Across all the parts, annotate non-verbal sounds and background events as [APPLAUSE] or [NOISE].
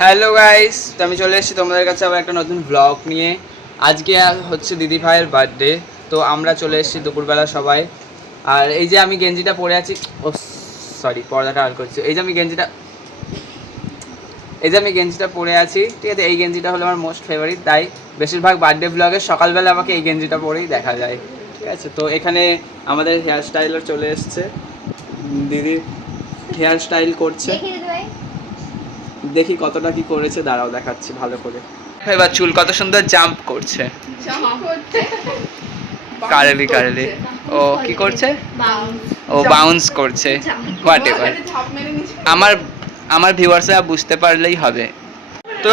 Hello guys, তো আমি চলে এসেছি তোমাদের কাছে আবার একটা নতুন ব্লগ নিয়ে। আজকে হচ্ছে দিদি ভাইয়ের বার্থডে তো আমরা চলে এসেছি দুপুরবেলা সবাই। আর এই যে আমি গেঞ্জিটা পরে আছি, ও সরি পর্দাটা আর করছি। এই যে আমি গেঞ্জিটা, এই যে আমি গেঞ্জিটা পরে আছি, ঠিক আছে, এই গেঞ্জিটা হলো আমার মোস্ট ফেভারিট তাই বেশিরভাগ বার্থডে ব্লগে সকালবেলা আমাকে এই গেঞ্জিটা পরেই দেখা যায়। ঠিক আছে তো এখানে আমাদের হেয়ার স্টাইলার চলে এসছে। দিদি হেয়ার স্টাইল করছে। দেখি কতটা কি করেছে দাঁড়াও দেখাচ্ছি ভালো করে। এবার চুল কত সুন্দর জাম্প করছে। কারেলি কারেলি [LAUGHS] ও কি করছে? ও বাউন্স করছে। হোয়াট এভার আমার আমার ভিউয়ার্সরা বুঝতে পারলেই হবে। তো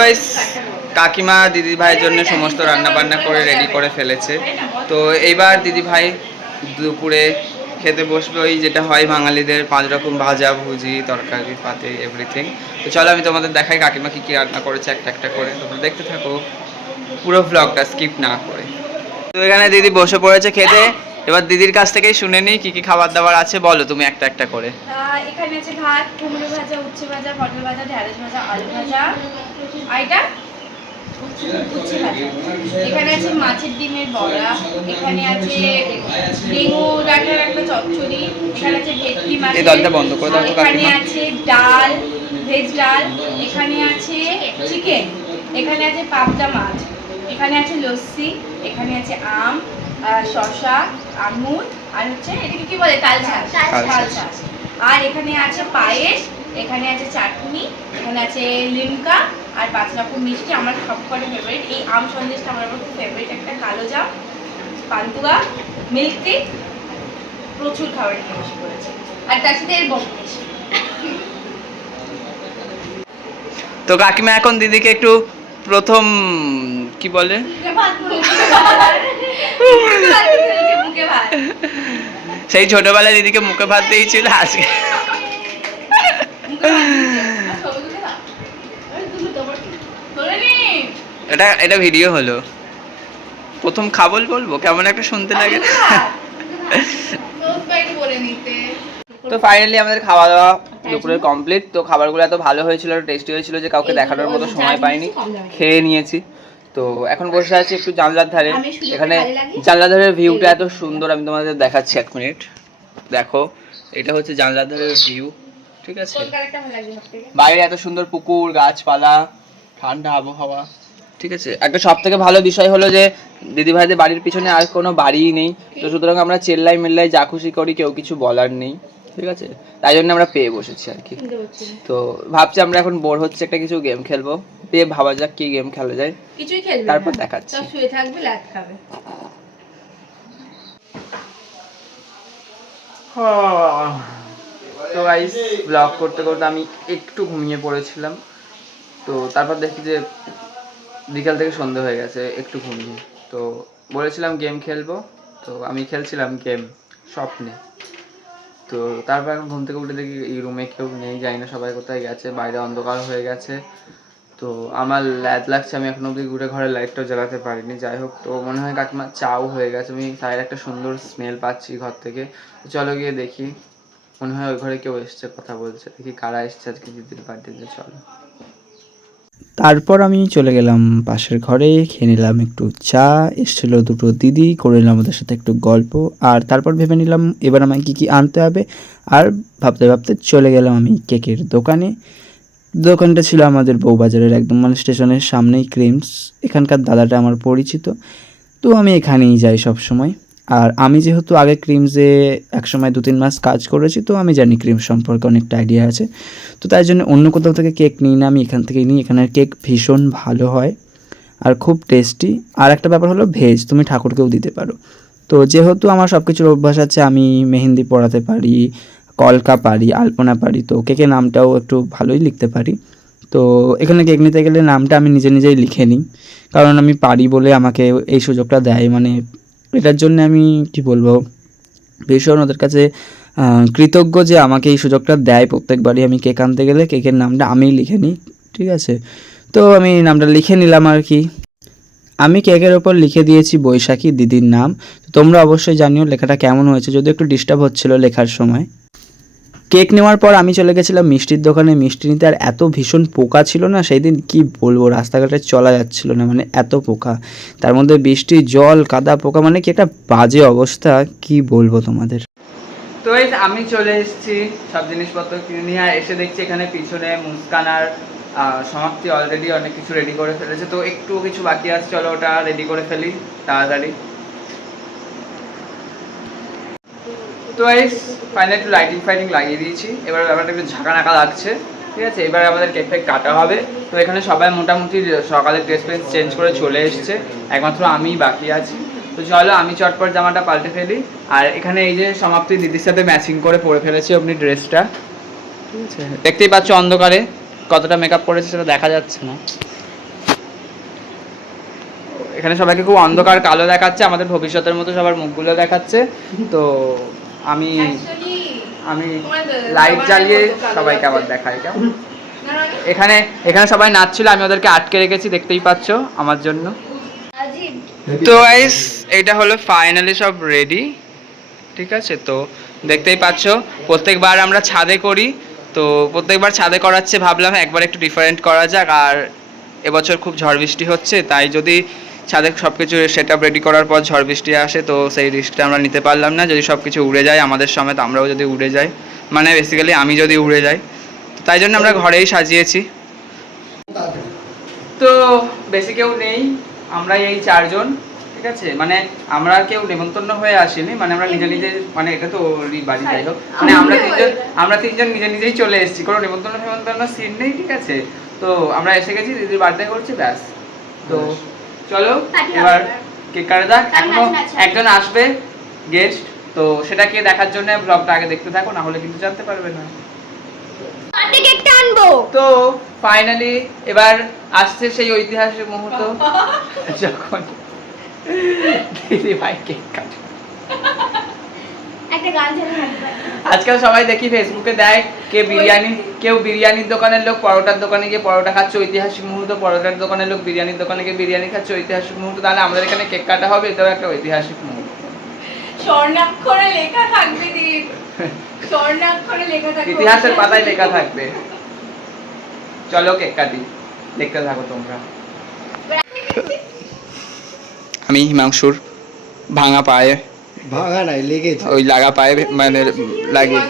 কাকিমা দিদি ভাইয়ের জন্য সমস্ত রান্না বান্না করে রেডি করে ফেলেছে। তো এইবার দিদি ভাই দুপুরে খেতে বসবে ওই যেটা হয় বাঙালিদের পাঁচ রকম ভাজা, ভুজি, তরকারি, পাতে এভরিথিং তো চলো আমি তোমাদের দেখাই কাকিমা কি কি রান্না করেছে একটা একটা করে। তোমরা দেখতে থাকো। পুরো ভ্লগটা স্কিপ না করে। তো এখানে দিদি বসে পড়েছে খেতে। এবার দিদির কাছ থেকেই শুনে নিই কি কি খাবার দাবার আছে। বলো তুমি একটা একটা করে। এখানে আছে ভাত, কুমড়ো ভাজা, উচ্ছে ভাজা, পটল ভাজা ঢেঁড়স ভাজা, আলু ভাজা। আর এটা? উচ্ছে ভাজা এখানে আছে মাছের ডিমের বড়া এখানে আছে ডেঙ্গু ডাটার একটা চচ্চড়ি এখানে আছে ভেটকি মাছ এই দলটা বন্ধ করে দাও এখানে আছে ডাল ভেজ ডাল এখানে আছে চিকেন এখানে আছে পাবদা মাছ এখানে আছে লস্যি এখানে আছে আম শসা আঙুর আর হচ্ছে এটাকে কি বলে তাল আর এখানে আছে পায়েস এখানে আছে চাটনি এখানে আছে লিমকা আর রকম মিষ্টি আমার সবকটা ফেভারিট এই আম সন্দেশটা আমার আবার খুব ফেভারিট একটা কালো জাম পান্তুয়া মিল্ক কেক প্রচুর খাবার নিয়ে বসে পড়েছে। আর তার সাথে এর বকরিশ তো কাকিমা এখন দিদিকে একটু প্রথম কি বলে? সেই ছোটবেলায় দিদিকে মুখে ভাত দিয়েছিল আজকে এটা এটা ভিডিও হলো। প্রথম খাবল বলব? কেমন একটা শুনতে লাগে। তো ফাইনালি আমাদের খাওয়া দাওয়া দুপুরের কমপ্লিট তো খাবারগুলো এত ভালো হয়েছিল টেস্টি হয়েছিল যে কাউকে দেখানোর মতো সময় পাইনি। খেয়ে নিয়েছি। তো এখন বসে আছি একটু জানলার ধারে। এখানে জানলার ধারের ভিউটা এত সুন্দর আমি তোমাদের দেখাচ্ছি এক মিনিট দেখো এটা হচ্ছে জানলার ধারের ভিউ ঠিক আছে? বাইরে এত সুন্দর পুকুর গাছপালা ঠান্ডা আবহাওয়া। ঠিক আছে? একটা সব থেকে ভালো বিষয় হলো যে দিদি ভাইদের বাড়ির পিছনে আর কোনো বাড়িই নেই। তো সুতরাং আমরা চেল্লাই মেল্লাই যা খুশি করি কেউ কিছু বলার নেই। ঠিক আছে? তাই জন্য আমরা পেয়ে বসেছি আর কি। তো ভাবছি আমরা এখন বোর হচ্ছে একটা কিছু গেম খেলব। পেয়ে ভাবা যাক কি গেম খেলা যায়। কিছুই খেলবে তারপর দেখাচ্ছি। সব শুয়ে থাকবে লাট খাবে। তো গাইস ব্লগ করতে করতে আমি একটু ঘুমিয়ে পড়েছিলাম। তো তারপর দেখি যে বিকাল থেকে সন্ধে হয়ে গেছে, একটু ঘুমিয়ে। তো বলেছিলাম গেম খেলব, তো আমি খেলছিলাম গেম স্বপ্নে। তো তারপর এখন ঘুম থেকে উঠে দেখি এই রুমে কেউ নেই, জানি না সবাই কোথায় গেছে, বাইরে অন্ধকার হয়ে গেছে। তো আমার ল্যাদ লাগছে, আমি এখন অবধি ঘুরে ঘরে লাইটটাও জ্বালাতে পারিনি। যাই হোক, তো মনে হয় কাকিমা চাও হয়ে গেছে। আমি সাইড একটা সুন্দর স্মেল পাচ্ছি ঘর থেকে। চলো গিয়ে দেখি। মনে হয় ওই ঘরে কেউ এসছে, কথা বলছে। দেখি কারা এসছে আজকে দিদির বার্থডেতে চলো। তারপর আমি চলে গেলাম পাশের ঘরে, খেয়ে নিলাম একটু চা, এসেছিল দুটো দিদি, করে নিলাম ওদের সাথে একটু গল্প, আর তারপর ভেবে নিলাম এবার আমায় কী কী আনতে হবে, আর ভাবতে ভাবতে চলে গেলাম আমি কেকের দোকানে। দোকানটা ছিল আমাদের বউবাজারের একদম মানে স্টেশনের সামনেই ক্রিমস, এখানকার দাদাটা আমার পরিচিত। তো আমি এখানেই যাই সব সময় আর আমি যেহেতু আগে ক্রিমসে একসময় দু তিন মাস কাজ করেছি, তো আমি জানি ক্রিম সম্পর্কে অনেকটা আইডিয়া আছে। তো তাই জন্য অন্য কোথাও থেকে কেক নিই না, আমি এখান থেকেই নিই। এখানের কেক ভীষণ ভালো হয় আর খুব টেস্টি আর একটা ব্যাপার হলো ভেজ তুমি ঠাকুরকেও দিতে পারো। তো যেহেতু আমার সব কিছুর অভ্যাস আছে, আমি মেহেন্দি পড়াতে পারি, কলকা পারি, আলপনা পারি, তো কেকের নামটাও একটু ভালোই লিখতে পারি। তো এখানে কেক নিতে গেলে নামটা আমি নিজে নিজেই লিখে নিই। কারণ আমি পারি বলে আমাকে এই সুযোগটা দেয় মানে এটার জন্য আমি কি বলব? ভীষণ ওদের কাছে কৃতজ্ঞ যে আমাকে এই সুযোগটা দেয় প্রত্যেকবারই। আমি কেক আনতে গেলে কেকের নামটা আমিই লিখে নিই, ঠিক আছে? তো আমি নামটা লিখে নিলাম আর কি। আমি কেকের ওপর লিখে দিয়েছি বৈশাখী দিদির নাম। তোমরা অবশ্যই জানিও লেখাটা কেমন হয়েছে, যদি একটু ডিস্টার্ব হচ্ছিল লেখার সময়। কেক নেওয়ার পর আমি চলে গেছিলাম মিষ্টির দোকানে। মিষ্টি নিতে আর এত ভীষণ পোকা ছিল না সেই দিন কী বলব রাস্তাঘাটে চলা যাচ্ছিল না মানে এত পোকা। তার মধ্যে বৃষ্টি জল কাদা পোকা মানে কি একটা বাজে অবস্থা কি বলব তোমাদের? তো এই আমি চলে এসেছি সব জিনিসপত্র কিনে নিয়ে আর এসে দেখছি এখানে পিছনে মুস্কান আর আহ, সমাপ্তি অলরেডি অনেক কিছু রেডি করে ফেলেছে। তো একটু কিছু বাকি আছে চলো ওটা রেডি করে ফেলি তাড়াতাড়ি। তো এই ফাইনালি একটু লাইটিং ফাইটিং লাগিয়ে দিয়েছি। এবার ব্যাপারটা একটু ঝাঁকা নাকা লাগছে, ঠিক আছে? এবার আমাদের কেক ফেক কাটা হবে। তো এখানে সবাই মোটামুটি সকালে ড্রেস ফ্রেস চেঞ্জ করে চলে এসেছে। একমাত্র আমিই বাকি আছি। তো চলো, আমি চটপট জামাটা পাল্টে ফেলি। আর এখানে এই যে সমাপ্তি দিদির সাথে ম্যাচিং করে পরে ফেলেছি আপনি ড্রেসটা ঠিক আছে? দেখতেই পাচ্ছ অন্ধকারে। কতটা মেকআপ করেছে সেটা দেখা যাচ্ছে না। এখানে সবাইকে খুব অন্ধকার কালো দেখাচ্ছে, আমাদের ভবিষ্যতের মতো সবার মুখগুলো দেখাচ্ছে। তো আমি আমি লাইট জ্বালিয়ে সবাইকে আবার দেখাই কেমন। এখানে এখানে সবাই নাচছিল আমি ওদেরকে আটকে রেখেছি দেখতেই পাচ্ছ আমার জন্য। তো গাইস এটা হলো ফাইনালি সব রেডি ঠিক আছে? তো দেখতেই পাচ্ছ প্রত্যেকবার আমরা ছাদে করি তো প্রত্যেকবার ছাদে করাচ্ছে ভাবলাম একবার একটু ডিফারেন্ট করা যাক আর এবছর খুব ঝড় বৃষ্টি হচ্ছে তাই যদি ছাদে সব কিছু সেট আপ রেডি করার পর ঝড় বৃষ্টি আসে তো সেই রিস্কটা আমরা নিতে পারলাম না। যদি সব কিছু উড়ে যায় আমাদের সমেত আমরাও যদি উড়ে যাই। মানে বেসিক্যালি আমি যদি উড়ে যাই। তাই জন্য আমরা ঘরেই সাজিয়েছি। তো বেশি কেউ নেই আমরা এই চারজন ঠিক আছে? মানে আমরা কেউ নেমন্তন্ন হয়ে আসিনি। মানে আমরা নিজে নিজে মানে এটা তো ওরই বাড়ি যাই হোক। মানে আমরা তিনজন আমরা তিনজন নিজে নিজেই চলে এসেছি। কোনো নেমন্তন্ন ফেমন্তন্ন সিন নেই ঠিক আছে? তো আমরা এসে গেছি দিদির বার্থডে করছি ব্যাস। তো চলো এবার। কেক কাটা যাক এখনও। একজন আসবে গেস্ট তো সেটাকে দেখার জন্য ব্লগটা আগে দেখতে থাকো না হলে কিন্তু জানতে পারবে না হাতে কেকটা আনব তো ফাইনালি এবার আসছে সেই ঐতিহাসিক মুহূর্ত [LAUGHS] যখন দিদি ভাই কেক কাটে একটা গান ছেড়ে থাকবে আজকাল সবাই দেখি ফেসবুকে দেয় কে বিরিয়ানি কেউ বিরিয়ানির দোকানের লোক পরোটার দোকানে গিয়ে পরোটা খাচ্ছে ঐতিহাসিক মুহূর্ত পরোটার দোকানের লোক বিরিয়ানির দোকানে গিয়ে বিরিয়ানি খাচ্ছে ঐতিহাসিক মুহূর্ত তাহলে আমাদের এখানে কেক কাটা হবে এটাও একটা ঐতিহাসিক মুহূর্ত। স্বর্ণাক্ষরে লেখা থাকবে স্বর্ণাক্ষরে লেখা থাকবে ইতিহাসের পাতায় লেখা থাকবে। চলো কেক কাটি দেখতে থাকো তোমরা। আমি হিমাংশুর ভাঙা পায়ে ভাঙা নাই লেগেছে। ওই লাগা পায়ে মানে লাগিয়ে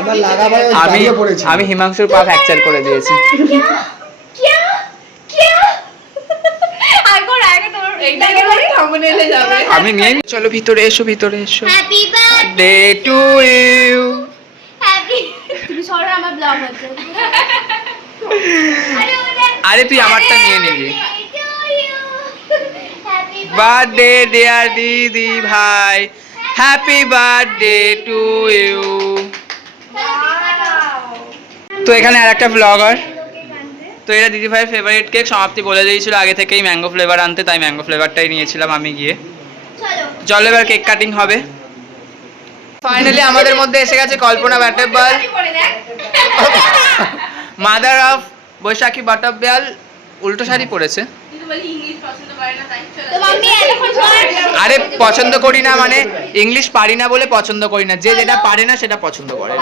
আমার লাগা পায়ে আমি পড়েছি। আমি হিমাংশুর পা ফ্র্যাকচার করে দিয়েছি। আমি নিয়ে চলো ভিতরে এসো ভিতরে এসো। ডে টু ইউ আরে তুই আমারটা নিয়ে নিবি। বার্থডে ডিয়ার দিদি ভাই হ্যাপি বার্থডে টু ইউ তো এখানে আর একটা ব্লগার তো এটা দিদি ভাইয়ের ফেভারিট কেক সমাপ্তি বলে দিয়েছিল। আগে থেকেই ম্যাঙ্গো ফ্লেভার আনতে তাই ম্যাঙ্গো ফ্লেভারটাই নিয়েছিলাম আমি গিয়ে। চলো। এবার কেক কাটিং হবে। ফাইনালি আমাদের মধ্যে এসে গেছে কল্পনা ব্যাটেবল পরে মাদার অফ বৈশাখী বাটাবিয়াল। উল্টো শাড়ি পরেছে। কিন্তু বলি ইংলিশ পছন্দ করে না তাই চলে তো মাম্মি এতক্ষণ পর আরে পছন্দ করি না মানে ইংলিশ পারি না বলে পছন্দ করি না। যে যেটা পারে না সেটা পছন্দ করে।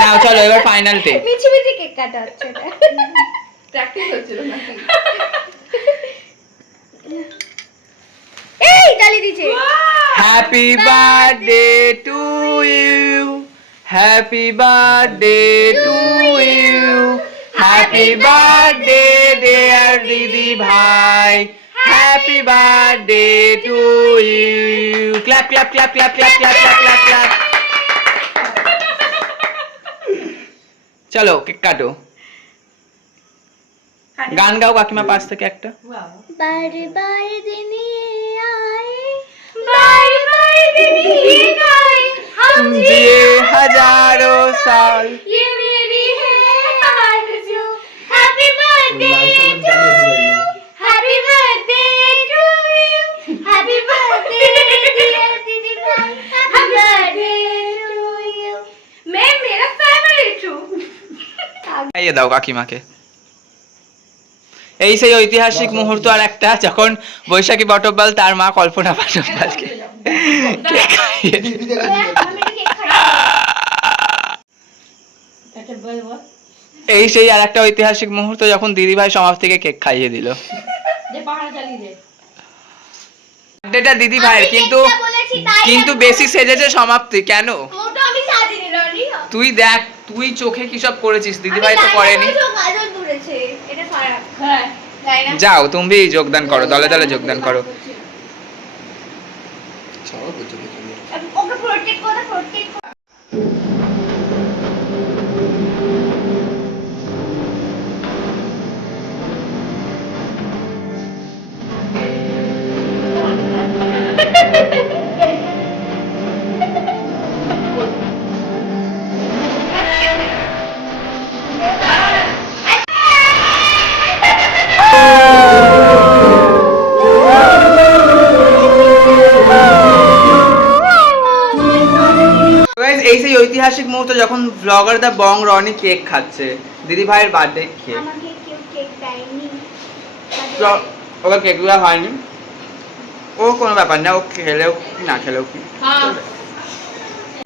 না চলো এবার ফাইনাল টেক মিছি মিছি কেক কাটা হচ্ছে প্র্যাকটিস হচ্ছিল এই জ্বালি দিছে happy birthday to you happy birthday to you happy birthday dear দিদি ভাই happy birthday to you clap clap clap clap clap clap clap clap clap চলো কেক কাটো গান গাও কাকিমা পাশ থেকে একটা बार बार दिन ये आए बार बार दिन ये आए हम जिए हजारों साल দাও কাকিমাকে। এই সেই ঐতিহাসিক মুহূর্ত আর একটা যখন বৈশাখী বটব্বাল তার মা কল্পনা বটব্বালকে এই সেই আর একটা ঐতিহাসিক মুহূর্ত যখন দিদি ভাই সমাজ থেকে কেক খাইয়ে দিল। বার্থডেটা দিদি ভাইয়ের কিন্তু কিন্তু বেশি সেজেছে সমাপ্তি কেন? তুই দেখ তুই চোখে কি সব করেছিস? দিদি ভাই তো করেনি। হ্যাঁ যাও তুমি যোগদান করো দলে দলে যোগদান করো। ব্লগার দা বং রনি কেক খাচ্ছে। দিদি ভাইয়ের বার্থডে কেক আমাকে কেউ কেক দেয়নি। ওকে কেক দেওয়া হয়নি। ও কোনো ব্যাপার না ও খেলেও কি না খেলেও কি।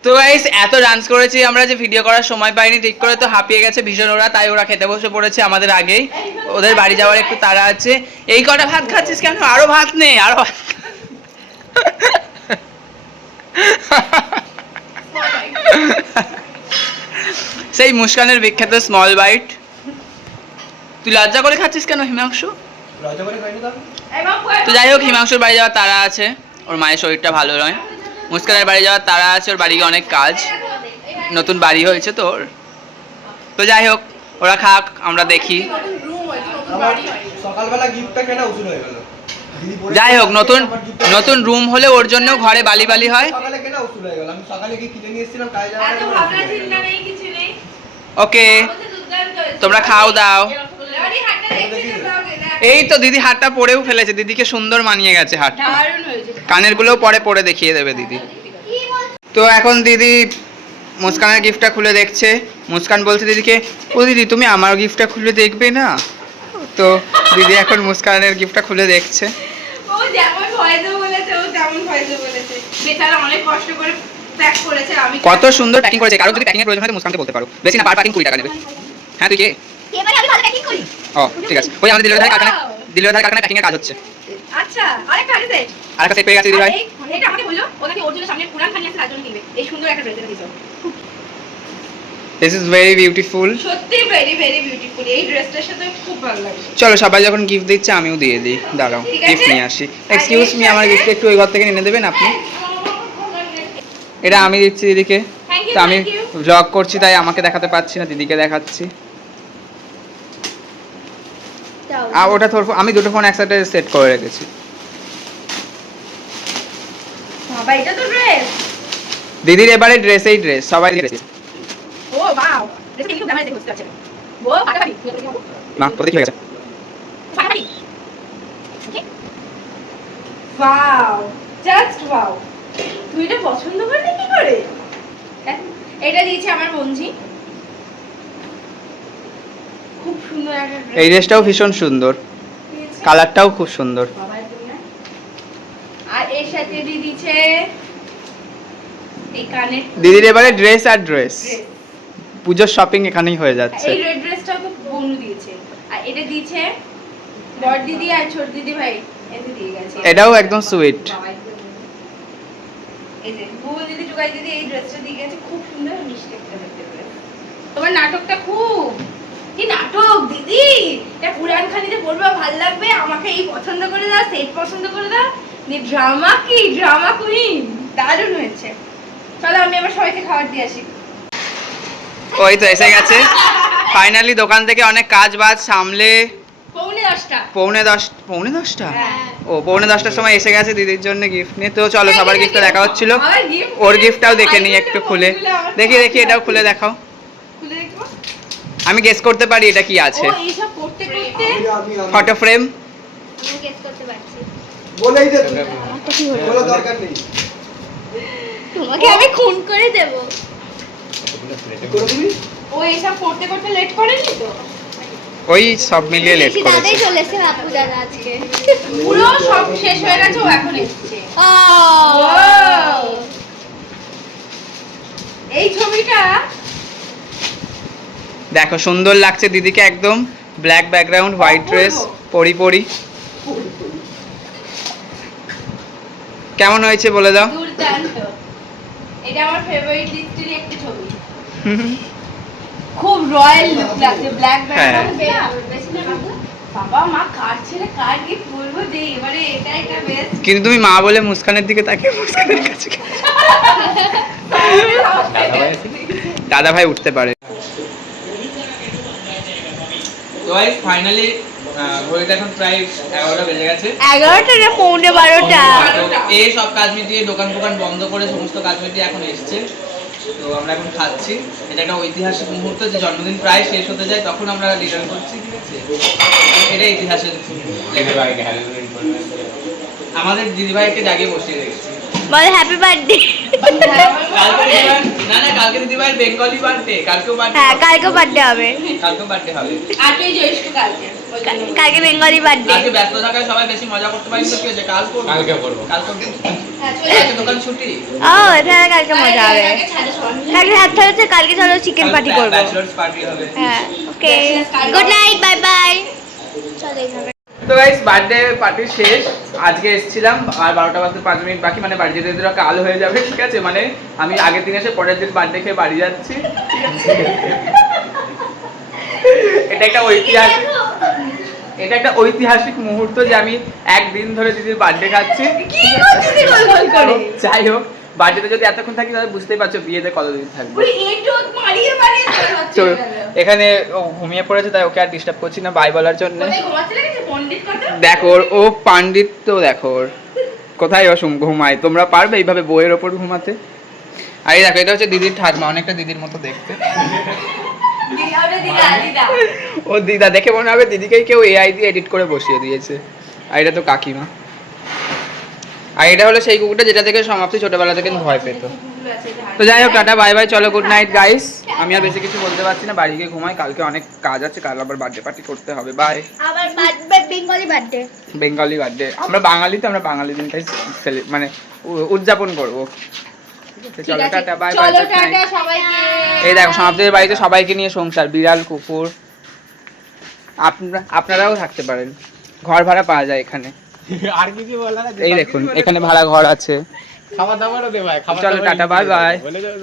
তো গাইস এত ডান্স করেছি আমরা যে ভিডিও করার সময় পাইনি ঠিক করে তো হাঁপিয়ে গেছে ভীষণ ওরা তাই ওরা খেতে বসে পড়েছে আমাদের আগেই। ওদের বাড়ি যাওয়ার একটু তাড়া আছে। এই কটা ভাত খাচ্ছিস কেন? আরও ভাত নেই আরও ভাত সেই মুস্কানের বিখ্যাত স্মল বাইট তুই লজ্জা করে খাচ্ছিস কেন হিমাংশু? তো? যাই হোক হিমাংশুর বাড়ি যাওয়ার তারা আছে। ওর মায়ের শরীরটা ভালো নয়। মুস্কানের বাড়ি যাওয়ার তারা আছে ওর বাড়ি গিয়ে অনেক কাজ। নতুন বাড়ি হয়েছে তোর তো যাই হোক ওরা খাক আমরা দেখি। হয়ে যাই হোক নতুন নতুন রুম হলে ওর জন্য ঘরে বালি বালি হয়। সকালে কেনা উসুল হয়ে গেল। আমি সকালে গিয়ে কিনে নিয়ে এসেছিলাম কাজে যাওয়ার ওকে। তোমরা খাও দাও। এই তো দিদি হাতটা পরেও ফেলেছে। দিদিকে সুন্দর মানিয়ে গেছে দারুণ কানের গুলোও পরে পরে দেখিয়ে দেবে দিদি। তো এখন দিদি মুস্কানের গিফটটা খুলে দেখছে। মুস্কান বলছে দিদিকে ও দিদি তুমি আমার গিফটটা খুলে দেখবে না? তো দিদি এখন মুস্কানের গিফটটা খুলে দেখছে। ও যেমন ভয়েসও বলেছে ও তেমন ভয়েসও বলেছে। বেচারা অনেক কষ্ট করে প্যাক করেছে আমি কত সুন্দর প্যাকিং করেছে। কারও যদি প্যাকিং এর প্রয়োজন হয় তো মুস্কানকে বলতে পারো। বেশি না পার প্যাকিং কুড়ি টাকা নেবে। হ্যাঁ তুই কে? এবারে আমি ভালো প্যাকিং করি। ও ঠিক আছে। ওই আমাদের দিলের ধারে কারখানা দিলের ধারে কারখানায় প্যাকিং এর কাজ হচ্ছে। আচ্ছা আরেকটা আছে সেট আর একটা সেট পেয়ে গেছে দিদি ভাই। এটা আমাকে বলল ও নাকি ওর জন্য সামনে পুরান খানি আছে তার জন্য কিনবে? এই সুন্দর একটা ড্রেস দিয়েছ দিস ইজ ভেরি বিউটিফুল সত্যি ভেরি ভেরি বিউটিফুল এই ড্রেসটার সাথে খুব ভালো লাগে চলো সবাই যখন গিফট দিচ্ছে আমিও দিয়ে দিই। দাঁড়াও গিফট নিয়ে আসি। এক্সকিউজ মি আমার গিফট একটু ওই ঘর থেকে এনে দেবেন আপনি? এটা আমি দিচ্ছি দিদিকে। তো আমি ব্লগ করছি তাই আমাকে দেখাতে পাচ্ছি না দিদিকে দেখাচ্ছি। আর ওটা তোর আমি দুটো ফোন একসাথে সেট করে রেখেছি। দিদির এবারে ড্রেসেই ড্রেস সবাই ড্রেস ও না ওকে ওয়াও জাস্ট ওয়াও তুই এটা পছন্দ করলি কি করে? হ্যাঁ? এটা দিয়েছে আমার বঞ্জি খুব সুন্দর একটা এই ড্রেসটাও ভীষণ সুন্দর। কালারটাও খুব সুন্দর। আর এর সাথে দিয়ে দিচ্ছে এই কানের দিদির এবারে ড্রেস আর ড্রেস পুজোর শপিং এখানেই হয়ে যাচ্ছে। এই রেড ড্রেসটাও তো বনু দিয়েছে। আর এটা দিয়েছে বড় দিদি আর ছোট দিদি ভাই এতে দিয়ে গেছে। এটাও একদম সুইট। এই যে বুবু দিদি টুকাই দিদি এই ড্রেসটা দিয়ে গেছে খুব সুন্দর মিষ্টি একটা দেখতে তোমার নাটকটা খুব। কি নাটক দিদি? এটা খানিতে পড়বা ভালো লাগবে আমাকে এই পছন্দ করে দাও সেট পছন্দ করে দাও। ড্রামা কি? ড্রামা কুইন দারুণ হয়েছে। চলো আমি আবার সবাইকে খাবার দিয়ে আসি। ওই তো এসে গেছে। ফাইনালি দোকান থেকে অনেক কাজ বাজ সামলে দশটা। পৌনে দশ পৌনে দশটা? হ্যাঁ। ও পৌনে দশটার সময় এসে গেছে দিদির জন্য গিফট নিয়ে। তো চলো সবার গিফটটা দেখা। হচ্ছিল। ওর গিফটটাও দেখে নিই একটু খুলে দেখি দেখি এটাও খুলে দেখাও। আমি গেস করতে পারি এটা কি আছে। ফটো ফ্রেম আমি গেস করতে পারছি। বলেই দে তুই। দরকার নেই। তোমাকে আমি খুন করে দেবো। কি ও এইসব করতে করতে লেট করেনি তো? ওই সব মিলিয়ে লেট করেছে। চলে এসেছে বাপু দাদা আজকে। পুরো সব শেষ হয়ে গেছে ও এখন এসছে। ও এই ছবিটা দেখো সুন্দর লাগছে দিদিকে একদম। ব্ল্যাক ব্যাকগ্রাউন্ড হোয়াইট ড্রেস পরি পরি। কেমন হয়েছে বলে দাও। দুর্দান্ত। এটা আমার ফেভারিট লিস্টেরই একটা ছবি। [LAUGHS] খুব রয়্যাল লুক লাগছে ব্ল্যাক হ্যাঁ। বাবা মা কার ছেলে কার গিফট বলব? যে এবারে এটা একটা বেস্ট। কিন্তু তুমি মা বলে মুস্কানের দিকে তাকিয়ে মুস্কানের কাছে দাদা ভাই উঠতে পারে। তো গাইস ফাইনালি এখন প্রায় এগারোটা বেজে গেছে। এগারোটা না পৌনে বারোটা। এই সব কাজ মিটিয়ে দোকান ফোকান বন্ধ করে সমস্ত কাজ মিটিয়ে এখন এসছে। তো আমরা এখন খাচ্ছি। এটা একটা ঐতিহাসিক মুহূর্ত যে জন্মদিন প্রায় শেষ হতে যায় তখন আমরা রিটার্ন করছি ঠিক আছে? এটা ইতিহাসের আমাদের দিদিভাইকে জাগিয়ে বসিয়ে রেখেছি। বল হ্যাপি বার্থডে কালকে না না কালকে দিদিভাইয়ের বেঙ্গলি বার্থডে কালকেও বার্থডে হ্যাঁ কালকে বার্থডে হবে। কালকেও বার্থডে হবে। আটই জ্যৈষ্ঠ কালকে। কালকে বেঙ্গলি বার্থডে আজকে ব্যস্ত থাকায় সবাই বেশি মজা করতে পারিনি তো কি হয়েছে কাল করব। কালকে করব। কাল করব। কালকে ও তাহলে কালকে মজা হবে। কালকে চলো চিকেন পার্টি করব। হ্যাঁ okay good night bye bye চলো তো গাইস বার্থডে পার্টি শেষ। আজকে এসেছিলাম আর বারোটা বাজতে পাঁচ মিনিট বাকি মানে বাড়ি যেতে যেতে কাল হয়ে যাবে ঠিক আছে? মানে আমি আগের দিন এসে পরের দিন বার্থডে খেয়ে বাড়ি যাচ্ছি। [LAUGHS] এটা একটা ঐতিহাসিক এটা একটা ঐতিহাসিক মুহূর্ত যে আমি একদিন ধরে দিদির বার্থডে খাচ্ছি। যাই হোক বার্থডেতে যদি এতক্ষণ থাকি তাহলে বুঝতেই পারছ বিয়েতে কতদিন থাকবে। তো এখানে। ঘুমিয়ে পড়েছে তাই ওকে আর ডিস্টার্ব করছি না বাই বলার জন্য? দেখো ওর ও পাণ্ডিত তো দেখো ওর। কোথায় অসুম ঘুমায়? তোমরা পারবে এইভাবে বইয়ের ওপর ঘুমাতে? আর এই দেখো এটা হচ্ছে দিদির ঠাকমা অনেকটা দিদির মতো দেখতে। ও দিদা দেখে মনে হবে দিদিকেই কেউ এআই দিয়ে এডিট করে বসিয়ে দিয়েছে। আর এটা তো কাকিমা। আর এটা হলো সেই কুকুরটা যেটা থেকে সমাপ্তি ছোটবেলা থেকে ভয় পেত। তো যাই হোক টাটা বাই বাই চলো গুড নাইট গাইস আমি আর বেশি কিছু বলতে পারছি না বাড়ি গিয়ে ঘুমাই কালকে অনেক কাজ আছে কাল আবার বার্থডে পার্টি করতে হবে বাই আমার birthday Bengali birthday Bengali birthday আমরা বাঙালি তো আমরা বাঙালি দিনটাই মানে উদযাপন করব। চলো টাটা বাই বাই চলো টাটা সবাইকে। এই দেখো সমাপ্তির বাড়িতে সবাইকে নিয়ে সংসার বিড়াল কুকুর। আপনারা আপনারাও থাকতে পারেন। ঘর ভাড়া পাওয়া যায় এখানে। [LAUGHS] আর কিছু বলার আছে? এই দেখুন এখানে ভাড়া ঘর আছে। খাওয়া দাওয়ারও দেবায় চলো টাটা বাই বাই